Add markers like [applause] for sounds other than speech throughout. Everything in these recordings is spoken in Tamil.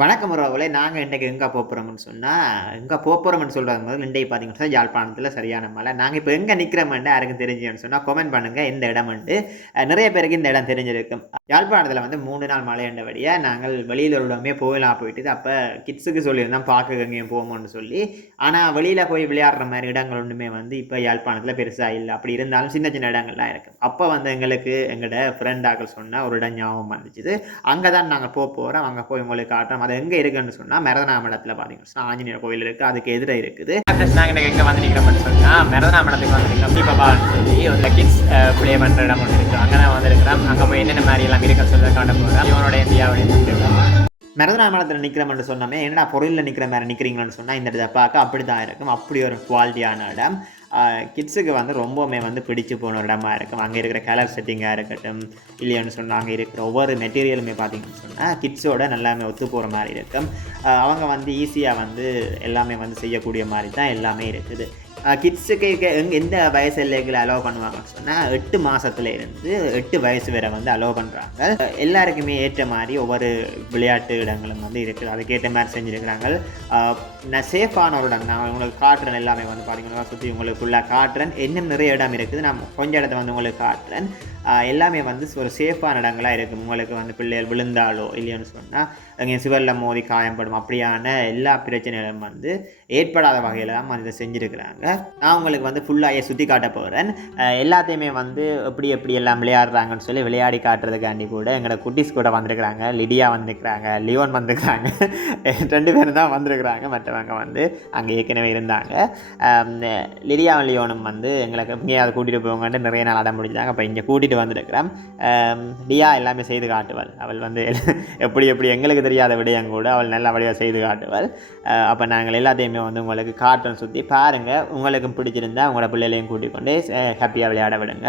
வணக்கம் உறவுகளே நாங்கள் இன்றைக்கி எங்கே போகிறோம்னு சொன்னால் எங்கே போகிறோம்னு சொல்கிறது முதல்ல இன்றைக்கு பார்த்தீங்கன்னா சொன்னா யாழ்ப்பாணத்தில் சரியான மழை. நாங்கள் இப்போ எங்கே நிற்கிறோம்னு யாருக்கும் தெரிஞ்சுன்னு சொன்னால் கமெண்ட் பண்ணுங்கள் இந்த இடம்ண்டு நிறைய பேருக்கு இந்த இடம் தெரிஞ்சிருக்கும். யாழ்ப்பாணத்தில் வந்து மூணு நாள் மழை என்றபடியாக நாங்கள் வெளியில் உள்ளமே போகலாம் போயிட்டு அப்போ கிட்ஸுக்கு சொல்லியிருந்தோம் பார்க்க எங்கேயும் போகணும்னு சொல்லி. ஆனால் வெளியில் போய் விளையாடுற மாதிரி இடங்கள் ஒன்றுமே வந்து இப்போ யாழ்ப்பாணத்தில் பெருசாக இல்லை. அப்படி இருந்தாலும் சின்ன சின்ன இடங்கள்லாம் இருக்குது அப்போ வந்து எங்களுக்கு எங்களோட ஃப்ரெண்டாக்கள் சொன்ன ஒரு இடம் ஞாபகம் வந்துச்சு அங்கே தான் நாங்கள் போக போகிறோம் அங்கே போய் உங்களுக்கு காட்டுறோம். அது எங்கே இருக்குன்னு சொன்னால் மரதனாமடத்தில் பார்த்தீங்கன்னா ஆஞ்சநேயர் கோயில் இருக்குது அதுக்கு எதிரே இருக்குது. நாங்கள் எங்கே வந்து நிற்கிறோம்னு சொன்னால் மரதனாமடத்துக்கு வந்து நிற்கிறோம் தீபாபான்னு சொல்லி ஒரு கிட்ஸ் ப்ளே பண்ணுற இடம் ஒன்று இருக்குது அங்கே தான் வந்திருக்கிறோம் அங்கே போய் என்னென்ன மாதிரி எல்லாம் இருக்குன்னு சொல்லி காட்ட போகிறோம் இவனோட இந்தியாவுடைய மரதனாமலத்தில் நிற்கிறோம்னு சொன்னாமே என்னடா பொருளில் நிற்கிற மாதிரி நிற்கிறீங்கன்னு சொன்னால் இந்த இடத்தை பார்க்க அப்படி தான் இருக்கும். அப்படி ஒரு குவாலிட்டியான இடம். கிட்ஸுக்கு வந்து ரொம்பவுமே வந்து பிடிச்சு போன ஒரு இடமா இருக்கும். அங்கே இருக்கிற கலர் செட்டிங்காக இருக்கட்டும் இல்லையான்னு சொன்னால் அங்கே இருக்கிற ஒவ்வொரு மெட்டீரியலுமே பார்த்தீங்கன்னு சொன்னால் கிட்ஸோட நல்லாமே ஒத்து போகிற மாதிரி இருக்கும். அவங்க வந்து ஈஸியாக வந்து எல்லாமே வந்து செய்யக்கூடிய மாதிரி தான் எல்லாமே இருக்குது. கிட்ஸுக்கு எங் எந்த வயசு எல்லைகளை அலோவ் பண்ணுவாங்கன்னு சொன்னால் எட்டு மாதத்துல இருந்து எட்டு வயசு வரை வந்து அலோவ் பண்ணுறாங்க எல்லாருக்குமே ஏற்ற மாதிரி ஒவ்வொரு விளையாட்டு இடங்களும் வந்து இருக்குது அதுக்கேற்ற மாதிரி செஞ்சுருக்கிறாங்க. நான் சேஃபான ஒரு இடம். நான் உங்களுக்கு காட்டுறேன் எல்லாமே வந்து பார்த்தீங்கன்னா சுற்றி உங்களுக்கு ஃபுல்லாக காட்டுறேன். இன்னும் நிறைய இடம் இருக்குது. நான் கொஞ்சம் இடத்த வந்து உங்களுக்கு காட்டுறேன். எல்லாமே வந்து ஒரு சேஃபான இடங்களாக இருக்கும். உங்களுக்கு வந்து பிள்ளைகள் விழுந்தாலோ இல்லையோன்னு சொன்னால் அங்கே சுவரில் மோதி காயம்படும். அப்படியான எல்லா பிரச்சனைகளும் வந்து ஏற்படாத வகையில் தான் வந்து இதை செஞ்சுருக்கிறாங்க. நான் உங்களுக்கு வந்து ஃபுல்லாக சுற்றி காட்ட போகிறேன் எல்லாத்தையுமே வந்து எப்படி எப்படி எல்லாம் விளையாடுறாங்கன்னு சொல்லி விளையாடி காட்டுறதுக்காண்டி கூட எங்களோட குட்டிஸ் கூட வந்திருக்கிறாங்க. லிடியா வந்திருக்கிறாங்க. லியோன் வந்திருக்கிறாங்க. [laughs] ரெண்டு பேரும் தான் வந்திருக்கிறாங்க. மற்றவங்க வந்து அங்கே ஏற்கனவே இருந்தாங்க. ஆம், லியோனும் வந்து எங்களுக்கு எங்கேயாவது கூட்டிகிட்டு போவாங்கன்ட்டு நிறைய நாள் அடம் முடிஞ்சாங்க அப்போ இங்கே கூட்டிகிட்டு வந்துருக்கிறேன். லியா எல்லாமே செய்து காட்டுவாள். அவள் வந்து எப்படி எப்படி எங்களுக்கு தெரியாத விடயம் கூட அவள் நல்ல வழியாக செய்து காட்டுவாள். அப்போ நாங்கள் எல்லாத்தையுமே வந்து உங்களுக்கு காட்டன் சுற்றி பாருங்கள் உங்களுக்கும் பிடிச்சிருந்தா உங்களோட பிள்ளைகளையும் கூட்டிக் கொண்டு ஹாப்பியாக விளையாட விடுங்க.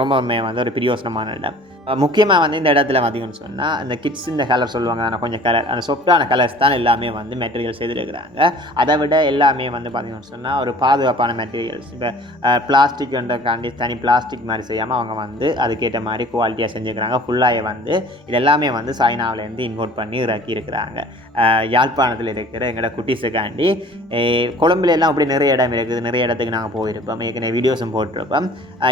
ரொம்பவுமே வந்து ஒரு பிரியோசனமான இடம். முக்கியமாக வந்து இந்த இடத்துல பார்த்தீங்கன்னு சொன்னால் இந்த கிட்ஸ் இந்த கலர் சொல்லுவாங்க. தானே கொஞ்சம் கலர் அந்த சொஃப்டான கலர்ஸ் தான் எல்லாமே வந்து மெட்டீரியல்ஸ் செய்திருக்கிறாங்க. அதை விட எல்லாமே வந்து பார்த்தீங்கன்னு சொன்னால் ஒரு பாதுகாப்பான மெட்டீரியல்ஸ் இப்போ பிளாஸ்டிக்ன்றக்காண்டி தனி பிளாஸ்டிக் மாதிரி செய்யாமல் அவங்க வந்து அதுக்கேற்ற மாதிரி குவாலிட்டியாக செஞ்சுக்கிறாங்க. ஃபுல்லாக வந்து இது எல்லாமே வந்து சைனாவிலேருந்து இம்போர்ட் பண்ணி இறக்கி இருக்கிறாங்க யாழ்ப்பாணத்தில் இருக்கிற எங்களோட குட்டீஸுக்காண்டி அஹ் எல்லாம் அப்படி நிறைய இடம் இருக்குது. நிறைய இடத்துக்கு நாங்கள் போயிருப்போம். ஏற்கனவே வீடியோஸும் போட்டிருப்போம்.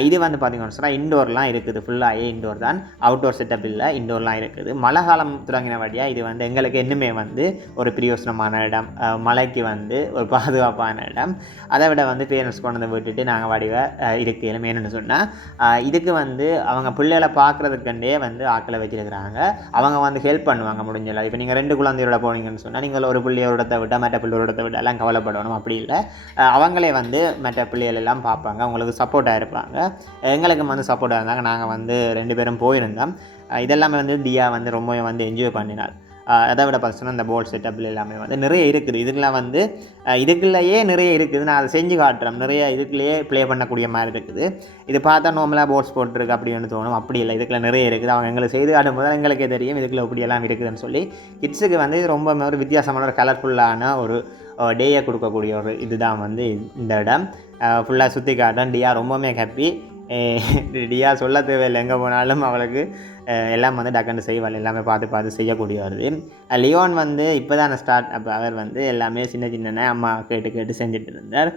இது வந்து பார்த்தீங்கன்னு சொன்னால் இண்டோர்லாம் இருக்குது. ஃபுல்லாகவே இண்டோர் தான். அவுட்டோர் செட்டப் இல்லை இண்டோர்லாம் இருக்குது. மழை காலம் தொடங்கின வழியாக இது வந்து எங்களுக்கு இன்னுமே வந்து ஒரு பிரியோசனமான இடம். மலைக்கு வந்து ஒரு பாதுகாப்பான இடம். அதை விட வந்து பேரண்ட்ஸ் கொண்டு வந்து விட்டுட்டு நாங்கள் வடிவ இருக்கு என்னென்னு சொன்னால் இதுக்கு வந்து அவங்க பிள்ளைகளை பார்க்குறதுக்கண்டே வந்து ஆக்களை வச்சிருக்கிறாங்க. அவங்க வந்து ஹெல்ப் பண்ணுவாங்க முடிஞ்சல இப்போ நீங்கள் ரெண்டு குழந்தையோட போனீங்கன்னு சொன்னால் நீங்கள் ஒரு பிள்ளையோட இடத்தை விட மற்ற பிள்ளையோட இடத்தை விட எல்லாம் கவலைப்படணும். அப்படி இல்லை. அவங்களே வந்து மற்ற பிள்ளைகள் எல்லாம் பார்ப்பாங்க. அவங்களுக்கு சப்போர்ட்டாக இருப்பாங்க. எங்களுக்கும் வந்து சப்போர்ட்டாக இருந்தாங்க. நாங்கள் வந்து ரெண்டு பேரும் போய் அஹ் இதெல்லாமே வந்து டியா வந்து ரொம்பவே வந்து என்ஜாய் பண்ணினாள். அதை விட பார்த்தீங்கன்னா அந்த போல் செட்டப்பில் எல்லாமே வந்து நிறைய இருக்குது. இதுக்கெல்லாம் வந்து இதுக்குள்ளேயே நிறைய இருக்குது. நான் அதை செஞ்சு காட்டுறேன். நிறைய இதுக்குள்ளேயே ப்ளே பண்ணக்கூடிய மாதிரி இருக்குது. இது பார்த்தா நார்மலாக போர்ட்ஸ் போட்டிருக்கு அப்படின்னு தோணும். அப்படி இல்லை. இதுக்குள்ள நிறைய இருக்குது. அவங்க எங்களுக்கு செய்து காட்டும் போது எங்களுக்கே தெரியும். இதுக்குள்ள இப்படி எல்லாம் இருக்குதுன்னு சொல்லி கிட்ஸுக்கு வந்து ரொம்ப ஒரு வித்தியாசமான ஒரு கலர்ஃபுல்லான ஒரு டேயை கொடுக்கக்கூடிய ஒரு இதுதான் வந்து இந்த இடம். ஃபுல்லாக சுற்றி காட்டும் டியா ரொம்பவுமே ஹாப்பி [laughs] ரெடியாக சொல்ல தேவையில்லை. எங்கே போனாலும் அவளுக்கு எல்லாம் வந்து டக்குன்னு செய்வாள். எல்லாமே பார்த்து பார்த்து செய்யக்கூடிய வருது லியோன் வந்து இப்போ தான் ஸ்டார்ட் அப்போ அவர் வந்து எல்லாமே சின்ன சின்ன அம்மா கேட்டு கேட்டு செஞ்சுட்டு இருந்தார்.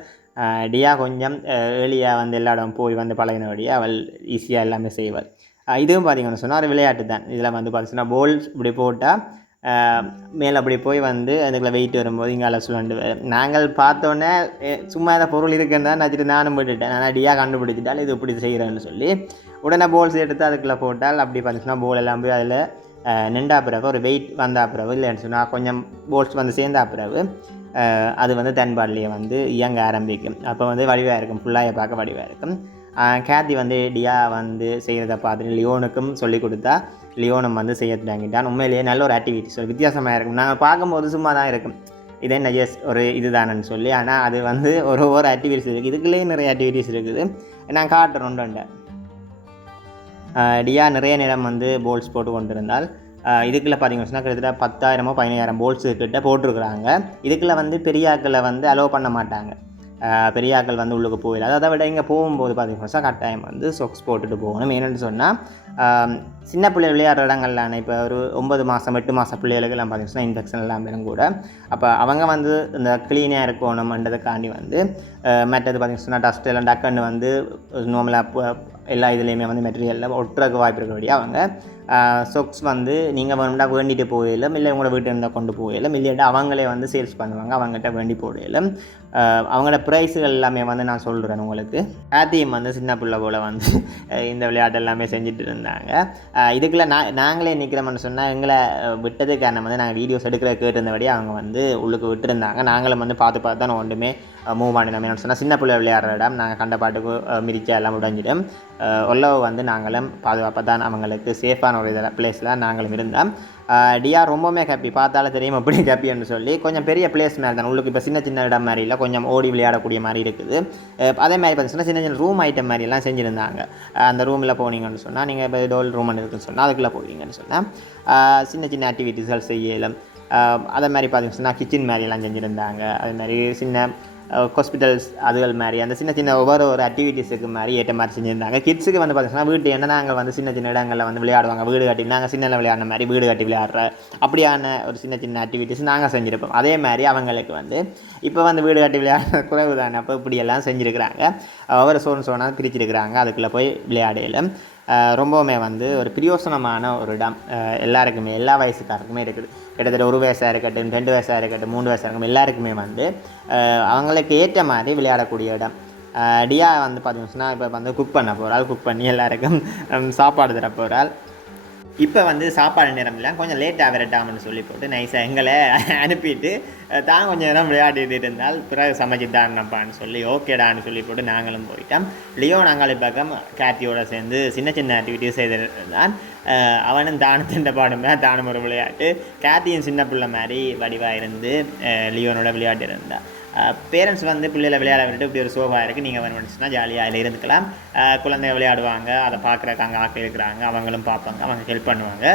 டியா கொஞ்சம் ஏர்லியாக வந்து எல்லா இடம் போய் வந்து பழகினபடியே அவள் ஈஸியாக எல்லாமே செய்வாள். இதுவும் பார்த்தீங்கன்னு சொன்னால் ஒரு விளையாட்டு தான். இதில் வந்து பார்த்தீங்கன்னா போல் இப்படி போட்டால் மேலே அப்படி போய் வந்து அதுக்குள்ளே வெயிட் வரும்போது இங்கே அலசு வந்து நாங்கள் பார்த்தோன்னே சும்மா ஏதாவது பொருள் இருக்குன்னு தான் நினச்சிட்டு நானும் போட்டுட்டேன் நான் அடியாக கண்டுபிடிச்சிட்டால் இது இப்படி செய்கிறேன்னு சொல்லி உடனே போல்ஸ் எடுத்து அதுக்குள்ளே போட்டால் அப்படி பார்த்துச்சுன்னா போல் எல்லாம் போய் அதில் நின்றா பிறகு ஒரு வெயிட் வந்தா பிறகு இல்லைன்னு சொன்னால் கொஞ்சம் போல்ஸ் வந்து சேர்ந்தா பிறகு அது வந்து தென்பாடிலேயே வந்து இயங்க ஆரம்பிக்கும். அப்போ வந்து வடிவாக இருக்கும். ஃபுல்லாக பார்க்க வடிவாக இருக்கும். கேத்தி வந்து டியா வந்து செய்கிறத பார்த்துட்டு லியோனுக்கும் சொல்லி கொடுத்தா லியோனும் வந்து செய்ய தொடங்கிட்டான் உண்மையிலேயே நல்ல ஒரு ஆக்டிவிட்டிஸ் ஒரு வித்தியாசமாக இருக்கும். நாங்கள் பார்க்கும்போது சும்மா தான் இருக்கும். இதே நஜஸ் ஒரு இதுதானன்னு சொல்லி. ஆனால் அது வந்து ஒரு ஒவ்வொரு ஆக்டிவிட்டிஸ் இருக்குது இதுக்குள்ளேயே நிறைய ஆக்டிவிட்டிஸ் இருக்குது. நான் காட்டுறேன் ஒன்று டியா நிறைய நேரம் வந்து போல்ஸ் போட்டு கொண்டிருந்தால் இதுக்குள்ளே இதுக்குள்ள பார்த்தீங்கன்னு சொன்னால் கிட்டத்தட்ட பத்தாயிரமோ பதினாயிரம் போல்ஸ் கிட்ட போட்டிருக்கிறாங்க. இதுக்குள்ளே வந்து பெரியாக்களை வந்து அலோவ் பண்ண மாட்டாங்க. பெரியாக்கள் வந்து உள்ளுக்கு போயிடாது அதை விட இங்கே போகும்போது பார்த்தீங்கன்னா கட்டாயம் வந்து சொக்ஸ் போட்டுட்டு போகணும். ஏன்னு சொன்னால் சின்ன பிள்ளைகள் விளையாடுற இடங்கள்லான இப்போ ஒரு ஒன்பது மாதம் எட்டு மாதம் பிள்ளைகளுக்கெல்லாம் பார்த்தீங்கன்னா இன்ஃபெக்ஷன் எல்லாம் வரும் கூட. அப்போ அவங்க வந்து இந்த க்ளீனாக இருக்கணும்ன்றதுக்காண்டி வந்து மற்றது பார்த்தீங்கன்னா டஸ்ட் எல்லாம் டக்குன்னு வந்து நார்மலாக எல்லா இதுலேயுமே வந்து மெட்டீரியலில் ஒட்டுறதுக்கு வாய்ப்பு இருக்கக்கூடிய அவங்க சொக்ஸ் வந்து நீங்கள் வேணும்னா வேண்டிட்டு போயிடலாம் இல்லை உங்களோட வீட்டு இருந்தால் கொண்டு போயிடலாம் இல்லையாட்டா அவங்களே வந்து சேல்ஸ் பண்ணுவாங்க அவங்ககிட்ட வேண்டி போயிடலாம் அவங்களோட ப்ரைஸுகள் எல்லாமே வந்து நான் சொல்கிறேன் உங்களுக்கு. ஆத்தியம் வந்து சின்ன பிள்ளை போல் வந்து இந்த விளையாட்டு எல்லாமே செஞ்சுட்டு இருந்தாங்க. இதுக்குள்ள நான் நாங்களே நிற்கிறோம்னு சொன்னால் எங்களை விட்டது காரணம் வந்து நாங்கள் வீடியோஸ் எடுக்கிற கேட்டிருந்தபடி அவங்க வந்து உள்ளுக்கு விட்டுருந்தாங்க. நாங்களும் வந்து பார்த்து பார்த்து தான் ஒன்றுமே மூவ் பண்ணினோம் என்னென்னு சொன்னால் சின்ன பிள்ளை விளையாடுற இடம் நாங்கள் கண்ட பாட்டுக்கு மிதிச்சா எல்லாம் முடிஞ்சிடும். உள்ளவை வந்து நாங்களும் பாதுகாப்பாக தான் அவங்களுக்கு சேஃபான ஒரு இதில் பிளேஸில் நாங்களும் இருந்தோம். டிஆர் ரொம்பவுமே ஹாப்பி பார்த்தாலும் தெரியும் அப்படி ஹாப்பின்னு சொல்லி. கொஞ்சம் பெரிய பிளேஸ் மாதிரி தான். உள்ளுக்கு இப்போ சின்ன சின்ன இடம் மாதிரி இல்லை. கொஞ்சம் ஓடி விளையாடக்கூடிய மாதிரி இருக்குது. அதே மாதிரி பார்த்தீங்கன்னா சின்ன சின்ன ரூம் ஐட்டம் மாதிரிலாம் செஞ்சுருந்தாங்க. அந்த ரூமில் போனீங்கன்னு சொன்னால் நீங்கள் இப்போ டோல் ரூம் இருக்குன்னு சொன்னால் அதுக்குள்ளே போவீங்கன்னு சொன்னால் சின்ன சின்ன ஆக்டிவிட்டீஸ்கள் செய்யலாம். அதே மாதிரி பார்த்தீங்கன்னா கிச்சன் மாதிரிலாம் செஞ்சுருந்தாங்க. அதே மாதிரி சின்ன ஹாஸ்பிட்டல்ஸ் அதுகள் மாதிரி அந்த சின்ன சின்ன ஒவ்வொரு ஒரு ஆக்டிவிட்டீஸுக்கு மாதிரி ஏற்ற மாதிரி செஞ்சுருந்தாங்க. கிட்ஸுக்கு வந்து பார்த்தீங்கன்னா வீட்டு என்ன நாங்கள் வந்து சின்ன சின்ன இடங்களில் வந்து விளையாடுவாங்க. வீடு கட்டி நாங்கள் சின்ன விளையாடுற மாதிரி வீடு கட்டி விளையாடுற அப்படியான ஒரு சின்ன சின்ன ஆக்டிவிட்டீஸ் நாங்கள் செஞ்சுருப்போம். அதே மாதிரி அவங்களுக்கு வந்து இப்போ வந்து வீடு கட்டி விளையாடுற [laughs] குறைவு தானே அப்போ இப்படியெல்லாம் செஞ்சுருக்கிறாங்க. ஒவ்வொரு சோன் சோனாக பிரிச்சிருக்கிறாங்க. அதுக்குள்ளே போய் விளையாடையில. ரொம்பவுமே வந்து ஒரு பிரியோசனமான ஒரு இடம். எல்லாருக்குமே எல்லா வயசுக்காருக்குமே இருக்குது. கிட்டத்தட்ட ஒரு வயசாக இருக்கட்டும் ரெண்டு வயசாக இருக்கட்டும் மூணு வயசாக இருக்கட்டும் எல்லாருக்குமே வந்து அவங்களுக்கு ஏற்ற மாதிரி விளையாடக்கூடிய இடம். டியா வந்து பார்த்தீங்கன்னா இப்போ வந்து குக் பண்ண போகிறாள் குக் பண்ணி எல்லாருக்கும் சாப்பாடு தர போகிறாள் இப்போ வந்து சாப்பாடு நேரம்லாம் கொஞ்சம் லேட்டாக விரட்டாமன்னு சொல்லி போட்டு நைஸாக எங்களை [laughs] அனுப்பிட்டு தான் கொஞ்சம் நேரம் விளையாடிட்டு இருந்தால் பிறகு சமைச்சுட்டான்ப்பான்னு சொல்லி ஓகேடான்னு சொல்லி போட்டு நாங்களும் போயிட்டோம். லியோ நாங்கள் பக்கம் கேத்தியோட சேர்ந்து சின்ன சின்ன ஆக்டிவிட்டிஸ் செய்திருந்தான். அஹ், அவனும் தானத்தின் பாடுமே தானம் ஒரு விளையாட்டு. கேத்தியும் சின்ன பிள்ளை மாதிரி வடிவாக இருந்து லியோனோட விளையாட்டு இருந்தான் பேரண்ட்ஸ் வந்து பிள்ளைகளை விளையாட விட்டுட்டு இப்படி ஒரு சோஃபா இருக்குது நீங்கள் வேணும்னுச்சுன்னா ஜாலியாக அதில் இருந்துக்கலாம். அஹ் குழந்தைங்க விளையாடுவாங்க அதை பார்க்குறக்கு அங்கே ஆக்கள் இருக்கிறாங்க அவங்களும் பார்ப்பாங்க அவங்க ஹெல்ப் பண்ணுவாங்க.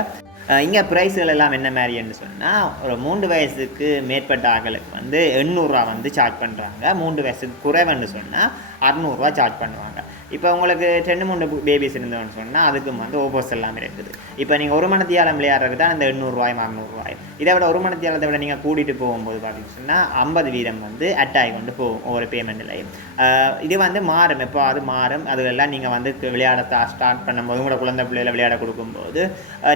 இங்கே ப்ரைஸ்கள் எல்லாம் என்ன மாதிரின்னு சொன்னால் ஒரு மூன்று வயசுக்கு மேற்பட்ட ஆக்களுக்கு வந்து எண்ணூறுரூவா வந்து சார்ஜ் பண்ணுறாங்க மூன்று வயசுக்கு குறைவுன்னு சொன்னால் அறநூறுவா சார்ஜ் பண்ணுவாங்க. இப்போ உங்களுக்கு ரெண்டு மூணு பேபிஸ் இருந்தோன்னு சொன்னால் அதுக்கும் வந்து ஓப்போஸ் எல்லாம் இருக்குது. இப்போ நீங்கள் ஒரு மணத்தியாலம் விளையாடுறதுக்கு தான் இந்த எண்ணூறுரூவாயும் அறநூறுவாய் இதை விட ஒரு மணத்தியாலத்தை விட நீங்கள் கூட்டிகிட்டு போகும்போது பார்த்தீங்கன்னு சொன்னால் ஐம்பது வீதம் வந்து அட்டாகி கொண்டு போகும் ஒவ்வொரு பேமெண்ட்லையும் இது வந்து மாறும் எப்போ அது மாறும். அதுவெல்லாம் நீங்கள் வந்து விளையாட ஸ்டார்ட் பண்ணும்போது உங்களோட குழந்தை பிள்ளைகளை விளையாட கொடுக்கும்போது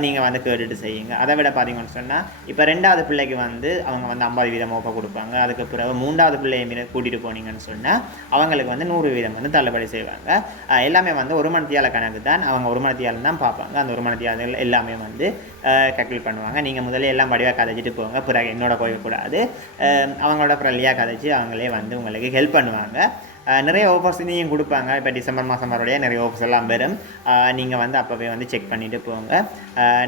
நீங்கள் வந்து கேட்டுட்டு செய்யுங்க. அதை விட பார்த்தீங்கன்னு சொன்னால் இப்போ ரெண்டாவது பிள்ளைக்கு வந்து அவங்க வந்து ஐம்பது வீதம் ஓப்ப கொடுப்பாங்க. அதுக்கு பிறகு மூன்றாவது பிள்ளையை மீது கூட்டிகிட்டு போனீங்கன்னு சொன்னால் அவங்களுக்கு வந்து நூறு வீதம் வந்து தள்ளுபடி செய்வாங்க. எல்லாமே வந்து ஒரு மணத்தியால கணக்கு தான் அவங்க ஒரு மனத்தியால் தான் பார்ப்பாங்க. அந்த ஒரு மணத்தியால எல்லாமே வந்து கல்குலேட் பண்ணுவாங்க. நீங்கள் முதல்ல எல்லாம் வடிவாக கதைச்சிட்டு போங்க. பிறகு என்னோட போய்க்கூடாது அவங்களோட ஃப்ரெண்ட்லியாக கதைச்சி அவங்களே வந்து உங்களுக்கு ஹெல்ப் பண்ணுவாங்க. நிறைய ஆஃபர்ஸ் நீயும் கொடுப்பாங்க. இப்போ டிசம்பர் மாதம் வரடைய நிறைய ஆஃபர்ஸ் எல்லாம் வரும். நீங்கள் வந்து அப்போவே வந்து செக் பண்ணிவிட்டு போங்க.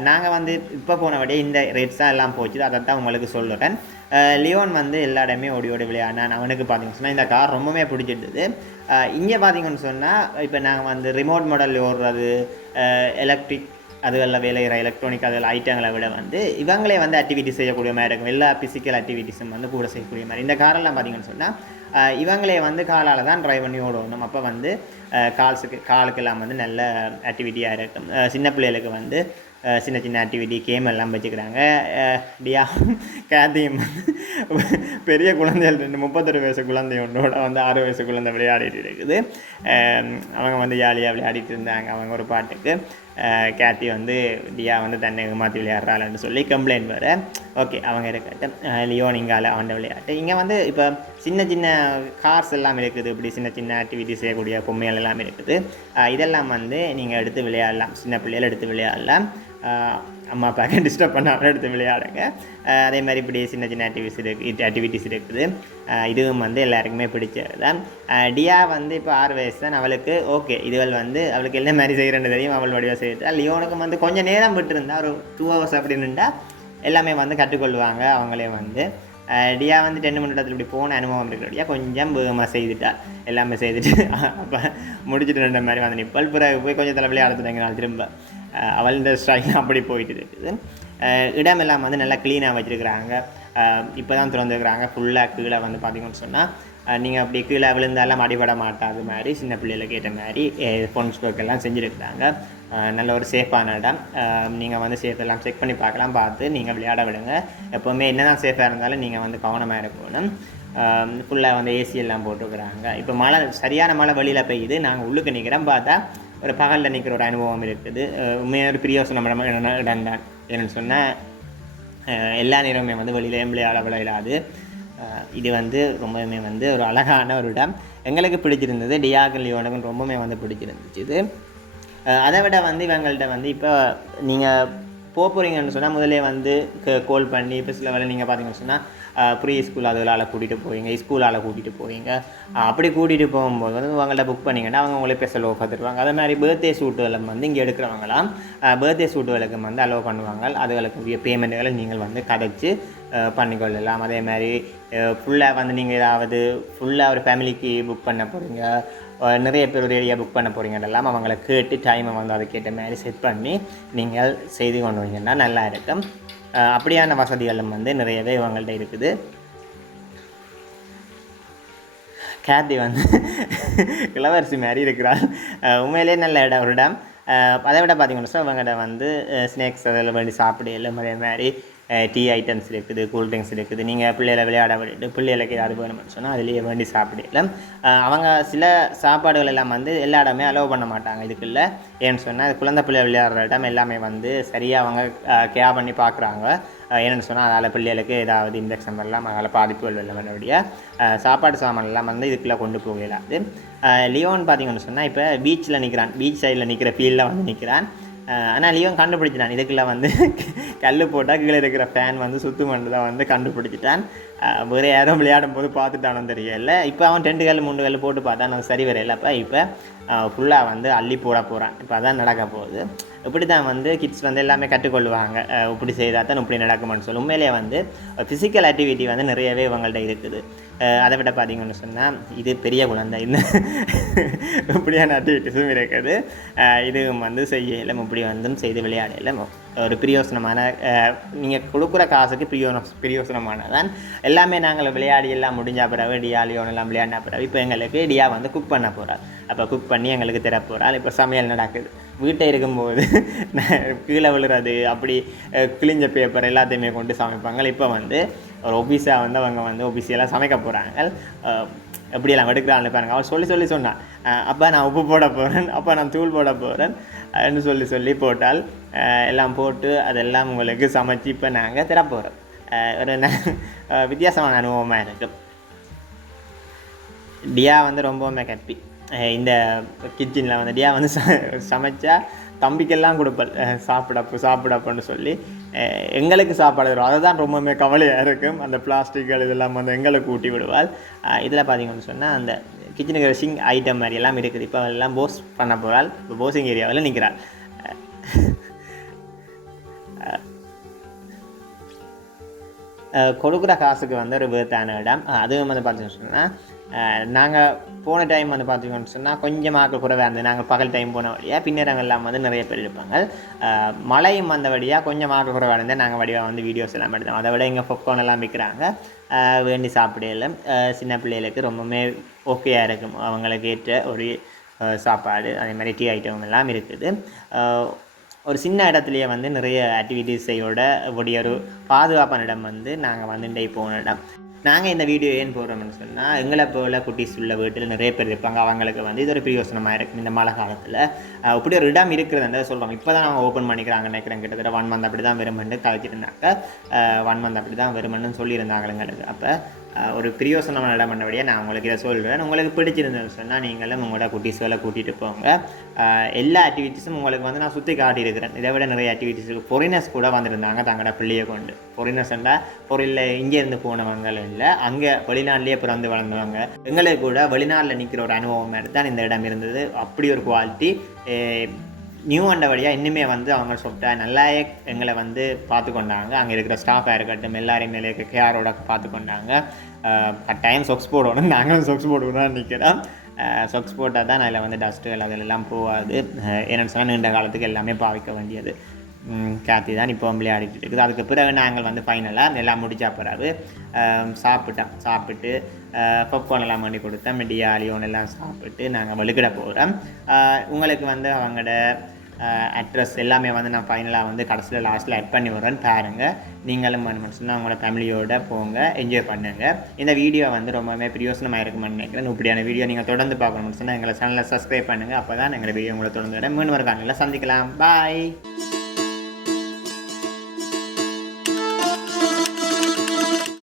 நாங்கள் வந்து இப்போ போனபடியே இந்த ரேட்ஸ் தான் எல்லாம் போச்சு அதை தான் உங்களுக்கு சொல்லுறேன். லியோன் வந்து எல்லா இடமே ஓடி ஓடி விளையாடினான். அவனுக்கு பார்த்தீங்கன்னு இந்த கார் ரொம்பவே பிடிச்சிருந்தது. இங்கே பார்த்தீங்கன்னு சொன்னால் இப்போ நாங்கள் வந்து ரிமோட் மாடல் ஓடுறது எலக்ட்ரிக் அதுகளில் வேலைகிற எலக்ட்ரானிக் அதில் ஐட்டங்களை விட வந்து இவங்களே வந்து ஆக்டிவிட்டிஸ் செய்யக்கூடிய மாதிரி இருக்கும். எல்லா ஃபிசிக்கல் ஆக்டிவிட்டிஸும் வந்து கூட செய்யக்கூடிய மாதிரி. இந்த காரெல்லாம் பார்த்தீங்கன்னு சொன்னால் இவங்களே வந்து காலால் தான் ட்ரைவ் பண்ணி ஓடணும் அப்போ வந்து கால்ஸுக்கு காலுக்கெல்லாம் வந்து நல்ல ஆக்டிவிட்டியாக இருக்கும் சின்ன பிள்ளைகளுக்கு வந்து சின்ன சின்ன ஆக்டிவிட்டி கேம் எல்லாம் வச்சுக்கிறாங்க. டியா கேத்தியும் பெரிய குழந்தைகள் ரெண்டு முப்பத்தொரு வயசு குழந்தை ஒன்றோட வந்து ஆறு வயசு குழந்தை விளையாடிட்டு இருக்குது. அவங்க வந்து ஜாலியாக விளையாடிட்டு இருந்தாங்க அவங்க ஒரு பாட்டுக்கு. கேத்தி வந்து டியா வந்து தன்னை ஏமாற்றி விளையாடுறாள்னு சொல்லி கம்ப்ளைண்ட் வர ஓகே அவங்க இருக்கட்டும். லியோ நீங்கால அவன் விளையாட்டு. இங்கே வந்து இப்போ சின்ன சின்ன கார்ஸ் எல்லாம் இருக்குது. இப்படி சின்ன சின்ன ஆக்டிவிட்டிஸ் செய்யக்கூடிய பொம்மைகள் எல்லாம் இருக்குது. இதெல்லாம் வந்து நீங்கள் எடுத்து விளையாடலாம். சின்ன பிள்ளைகள் எடுத்து விளையாடலாம். அம்மா அப்பாவுக்கு டிஸ்டர்ப் [laughs] பண்ணாமல் எடுத்து விளையாடுங்க. அதே மாதிரி இப்படி சின்ன சின்ன ஆக்டிவிட்டிஸ் இருக்குது ஆக்டிவிட்டிஸ் இருக்குது. இதுவும் வந்து எல்லாருக்குமே பிடிச்சது தான் டியா வந்து இப்போ ஆறு வயசு தான் அவளுக்கு ஓகே இதுவள் வந்து அவளுக்கு என்ன மாதிரி செய்கிறேன்னு தெரியும். அவள் வடிவாக செய்யிட்டா லியோனுக்கும் வந்து கொஞ்சம் நேரம் விட்டுருந்தா ஒரு டூ ஹவர்ஸ் அப்படின்னுட்டா எல்லாமே வந்து கற்றுக்கொள்வாங்க அவங்களே வந்து. டியா வந்து டென் மினிட்டத்தில் இப்படி போன அனுபவம் இருக்கிறடியா கொஞ்சம் வேகமாக செய்துட்டா. எல்லாமே செய்துட்டு [laughs] அப்போ முடிச்சுட்டு மாதிரி வந்து நிப்பல் பிறகு போய் கொஞ்சம் தலை விளையாட தொடங்கினாள் திரும்ப. அஹ் ஸ்டைல் அப்படி போயிட்டு இருக்குது இடமெல்லாம் வந்து நல்லா க்ளீனாக வச்சுருக்குறாங்க. இப்போ தான் திறந்துருக்குறாங்க. ஃபுல்லாக கீழே வந்து பார்த்தீங்கன்னு சொன்னால் நீங்கள் அப்படி கீழே விழுந்தாலும் அடிபட மாட்டாது மாதிரி சின்ன பிள்ளைகளுக்கு ஏற்ற மாதிரி ஃபோன்ஸ் ஒர்க் எல்லாம் செஞ்சுருக்குறாங்க. நல்ல ஒரு சேஃபான இடம். நீங்கள் வந்து சேஃப் எல்லாம் செக் பண்ணி பார்க்கலாம் பார்த்து நீங்கள் விளையாட விடுங்க. எப்போவுமே என்ன தான் சேஃபாக இருந்தாலும் நீங்கள் வந்து கவனமாக இருக்கணும். ஃபுல்லாக வந்து ஏசி எல்லாம் போட்டுருக்குறாங்க. இப்போ மழை சரியான மழை வெளியில் பெய்யுது. நாங்கள் உள்ளுக்கு நிற்கிறோம் பார்த்தா ஒரு பகலில் நிற்கிற ஒரு அனுபவம் இருக்குது. உண்மையாக ஒரு பிரியோசனம் இடம் தான் என்னென்னு சொன்னால் எல்லா நேரமுமே வந்து வெளியிலேயும் விளையாட விளையாடாது இது வந்து ரொம்பவுமே வந்து ஒரு அழகான ஒரு இடம். எங்களுக்கு பிடிச்சிருந்தது டியாகல் லியோனுக்கும் ரொம்பவுமே வந்து பிடிச்சிருந்துச்சு இது. அதை விட வந்து இவங்கள்ட்ட வந்து இப்போ நீங்கள் போக போகிறீங்கன்னு சொன்னால் முதலே வந்து கோல் பண்ணி இப்போ சில வேலை நீங்கள் பார்த்தீங்கன்னு சொன்னால் ப்ரீ ஸ்கூல் அதுகளால் கூட்டிகிட்டு போவீங்க ஸ்கூலால் கூட்டிகிட்டு போவீங்க. அப்படி கூட்டிகிட்டு போகும்போது வந்து உங்கள்ட்ட புக் பண்ணிங்கன்னா அவங்க உங்களே பேச ஆஃபர் பார்த்துருவாங்க அதே மாதிரி பர்த்டே சூட்டுகளை வந்து இங்கே எடுக்கிறவங்களாம் பர்த்டே சூட்டுகளுக்கு வந்து அலோவ் பண்ணுவாங்க. அதுகளுக்கு பேமெண்ட்டுகளை நீங்கள் வந்து கதைச்சு பண்ணிக்கொள்ளலாம். அதே மாதிரி ஃபுல்லாக வந்து நீங்கள் ஏதாவது ஃபுல்லாக ஒரு ஃபேமிலிக்கு புக் பண்ண போகிறீங்க நிறைய பேர் ஒரு ஏரியா புக் பண்ண போகிறீங்கன்றெல்லாம் அவங்கள கேட்டு டைமை வந்து அதுக்கேற்ற மாதிரி செட் பண்ணி நீங்கள் செய்து கொண்டு வந்தீங்கன்னா நல்லா இருக்கும். அப்படியான வசதிகளும் வந்து நிறையவே இவங்கள்ட்ட இருக்குது. கேத்தி வந்து இளவரசி மாதிரி இருக்கிறாள். உண்மையிலே நல்ல இடம் ஒரு இடம். அதை விட பார்த்தீங்கன்னா சார் இவங்கள்ட்ட வந்து ஸ்நேக்ஸ் அதில் வேண்டி சாப்பிட அதே மாதிரி டீ ஐட்டம்ஸ் இருக்குது கூல் ட்ரிங்க்ஸ் இருக்குது. நீங்கள் பிள்ளைகளை விளையாட விட்டு பிள்ளைகளுக்கு ஏதாவது வேணும்னு சொன்னால் அதுலேயே வேண்டி சாப்பிடலாம். அவங்க சில சாப்பாடுகள் எல்லாம் வந்து எல்லா இடமே அலோவ் பண்ண மாட்டாங்க. இதுக்குள்ள ஏன்னு சொன்னால் குழந்தை பிள்ளை விளையாடுற இடம் எல்லாமே வந்து சரியாக அவங்க கேர் பண்ணி பார்க்குறாங்க என்னென்னு சொன்னால் அதால் பிள்ளைகளுக்கு ஏதாவது இன்ஃபெக்ஷன் வரலாம் அதில் பாதிப்புகள் வரக்கூடிய சாப்பாடு சாமான் எல்லாம் வந்து இதுக்குள்ளே கொண்டு போக இயலாது. லியோன் பார்த்தீங்கன்னு சொன்னால் இப்போ பீச்சில் நிற்கிறான் பீச் சைடில் நிற்கிற ஃபீல்டில் வந்து நிற்கிறான் ஆனால் லியோன் கண்டுபிடிச்சிட்டான். இதுக்கெல்லாம் வந்து [laughs] கல் போட்டால் கீழே இருக்கிற ஃபேன் வந்து சுத்து தான் வந்து கண்டுபிடிச்சிட்டான். வேறு யாரும் விளையாடும் போது பார்த்துட்டானோ தெரியல. இப்போ அவன் ரெண்டு கல் மூணு கல் போட்டு பார்த்தா நான் சரி வரையிலப்ப இப்போ ஃபுல்லாக வந்து அள்ளி போட போகிறான் இப்போ அதான் நடக்க போகுது. இப்படி தான் வந்து கிட்ஸ் வந்து எல்லாமே கற்றுக்கொள்வாங்க. இப்படி செய்தால் தான் இப்படி நடக்குமான்னு சொல்லி. உண்மையிலேயே வந்து ஃபிசிக்கல் ஆக்டிவிட்டி வந்து நிறையவே இவங்கள்ட்ட இருக்குது. அதை விட பார்த்தீங்கன்னு சொன்னால் இது பெரிய குழந்தை இந்த இப்படியான ஆக்டிவிட்டிஸும் இருக்குது. இதுவும் வந்து செய்யலாம் இப்படி வந்தும் செய்து விளையாடலாம். ஒரு பிரியோசனமான நீங்கள் கொடுக்குற காசுக்கு பிரியோன பிரியோசனமானதான். எல்லாமே நாங்கள் விளையாடி எல்லாம் முடிஞ்ச பிறகு டியாலியோன் எல்லாம் விளையாடின பிறகு இப்போ எங்களுக்கு டியா வந்து குக் பண்ண போகிறாள் அப்போ குக் பண்ணி எங்களுக்கு தர போகிறாள் இப்போ சமையல் நடக்குது. வீட்டை இருக்கும்போது [laughs] கீழே விழுறது அப்படி கிழிஞ்ச பேப்பர் எல்லாத்தையுமே கொண்டு சமைப்பாங்க. இப்போ வந்து ஒரு ஒபிஸாக வந்து அவங்க வந்து ஒபிசியெல்லாம் சமைக்க போகிறாங்க எப்படியெல்லாம் எடுக்கிறான்னு பாருங்க. அவன் சொல்லி சொல்லி சொன்னான். அப்போ நான் உப்பு போட போகிறேன் அப்போ நான் தூள் போட போகிறேன் ன்னு சொல்லி சொல்லி போட்டால் எல்லாம் போட்டு அதெல்லாம் உங்களுக்கு சமைச்சு இப்போ நாங்கள் தர ஒரு ந- வித்தியாசமான அனுபவமாக இருக்குது டியா வந்து ரொம்பவுமே கட்டி இந்த கிச்சனில் வந்து வந்து ச சமைச்சா தம்பிக்கெல்லாம் கொடுப்பல். சாப்பிடப்பு சாப்பிடப்புன்னு சொல்லி எங்களுக்கு சாப்பாடு தரும் அதை தான் ரொம்பவுமே கவலையாக இருக்கும். அந்த பிளாஸ்டிக்கள் இதெல்லாம் வந்து எங்களுக்கு ஊட்டி விடுவாள். இதில் பார்த்தீங்கன்னு சொன்னால் அந்த கிச்சனுக்கு சிங் ஐட்டம் மாதிரி எல்லாம் இருக்குது. இப்போ எல்லாம் போஸ் பண்ண போகிறாள் இப்போ போசிங் ஏரியாவில் நிற்கிறாள் கொடுக்குற காசுக்கு வந்து ஒரு விதத்தான இடம். அதுவும் வந்து பார்த்தீங்கன்னு சொன்னால் நாங்கள் போன டைம் வந்து பார்த்தீங்கன்னு சொன்னால் கொஞ்சம் ஆக்கள் குறைவாக இருந்தது. நாங்கள் பகல் டைம் போன வழியாக பின்னரங்க எல்லாம் வந்து நிறைய பேர் இருப்பாங்க. மழையும் வந்த வழியாக கொஞ்சம் ஆக்கள் குறைவாக இருந்தால் நாங்கள் வடிவாக வந்து வீடியோஸ் எல்லாம் எடுத்தோம். அதை விட இங்கே பாப்கார்ன் எல்லாம் விற்கிறாங்க வேண்டி சாப்பிடல சின்ன பிள்ளைகளுக்கு ரொம்பவுமே ஓகேயாக இருக்கும். அவங்களுக்கு ஏற்ற ஒரு சாப்பாடு அதே மாதிரி டீ ஐட்டம் எல்லாம் இருக்குது. ஒரு சின்ன இடத்துலையே வந்து நிறைய ஆக்டிவிட்டீஸையோட உடைய ஒரு பாதுகாப்பான இடம் வந்து நாங்கள் வந்து இன்றைக்கு போன இடம். நாங்கள் இந்த வீடியோ ஏன் போடுறோம்னு சொன்னால் எங்களை போல குட்டிஸ் உள்ள வீட்டில் நிறைய பேர் இருப்பாங்க. அவங்களுக்கு வந்து இது ஒரு பிரயோசனமாக இருக்கும் இந்த மழை காலத்தில். இப்படி ஒரு இடம் இருக்கிறது சொல்கிறோம் இப்போ தான் அவங்க ஓப்பன் பண்ணிக்கிறாங்க. நினைக்கிறேன் கிட்டத்தட்ட ஒன் மந்த் அப்படி தான் வருமென்று கழிச்சிருந்தாங்க ஒன் மந்த் அப்படி தான் வருமென்னு சொல்லியிருந்தாங்க எங்களுக்கு அப்போ ஒரு பிரியோசனமான இடம் பண்ணபடியே நான் உங்களுக்கு இதை சொல்கிறேன் உங்களுக்கு பிடிச்சிருந்தது சொன்னால் நீங்களும் உங்களோட குட்டீஸ்களை கூட்டிகிட்டு போங்க. எல்லா ஆக்டிவிட்டீஸும் உங்களுக்கு வந்து நான் சுற்றி காட்டியிருக்கிறேன். இதை விட நிறைய ஆக்டிவிட்டீஸுக்கு ஃபொரினர்ஸ் பொரினர்ஸ் கூட வந்திருந்தாங்க தங்களோட பிள்ளையை கொண்டு. பொரினர்ஸ்ண்டா பொருளில் இங்கேருந்து போனவங்கள் இல்லை அங்கே வெளிநாட்டிலேயே பிறந்து வளர்ந்தவங்க. எங்களுக்கு கூட வெளிநாட்டில் நிற்கிற ஒரு அனுபவம் மாதிரி தான் இந்த இடம் இருந்தது. அப்படி ஒரு குவாலிட்டி நியூ வழியாக இன்னுமே வந்து அவங்க சொல்லிட்டா நல்லாயே எங்களை வந்து பார்த்து கொண்டாங்க அங்கே இருக்கிற ஸ்டாஃபாக இருக்கட்டும் எல்லாரையும் மேலே இருக்க கேரோட பார்த்து கொண்டாங்க டைம் சொக்ஸ் போடணும். நாங்களும் சொக்ஸ் போடுவோம் தான் நிற்கிறோம் சொக்ஸ் போட்டால் தான் அதில் வந்து டஸ்ட்டுகள் அதிலெல்லாம் போகாது. என்னென்னு சொன்னால் நீண்ட காலத்துக்கு எல்லாமே பாவிக்க வேண்டியது. கேத்தி தான் இப்போ விளையாடிட்டு இருக்குது. அதுக்கு பிறகு நாங்கள் வந்து ஃபைனலாக எல்லாம் முடிச்சா பிறகு சாப்பிட்டேன் சாப்பிட்டோம். சாப்பிட்டு பாப்கார்ன் எல்லாம் பண்ணி கொடுத்தோம். மிடியாலியோன் எல்லாம் சாப்பிட்டு நாங்கள் வெளுக்கிட போகிறோம் உங்களுக்கு வந்து அவங்களோட அட்ரஸ் எல்லாமே வந்து நான் ஃபைனலாக வந்து கடைசியில் லாஸ்ட்டில் ஆட் பண்ணி விட்றேன்னு பாருங்கள் நீங்களும் வேணும்னு சொன்னால் உங்களோட ஃபேமிலியோட போங்க என்ஜாய் பண்ணுங்கள் இந்த வீடியோ வந்து ரொம்பவே பிரியோசனமாக இருக்கும்னு நினைக்கிறேன். இப்படியான வீடியோ நீங்கள் தொடர்ந்து பார்க்கணும்னு சொன்னால் எங்களை சேனலை சப்ஸ்கிரைப் பண்ணுங்கள் அப்போ தான் எங்களை வீடியோ உங்களை தொடர்ந்து விட மீன் ஒரு சந்திக்கலாம். பாய்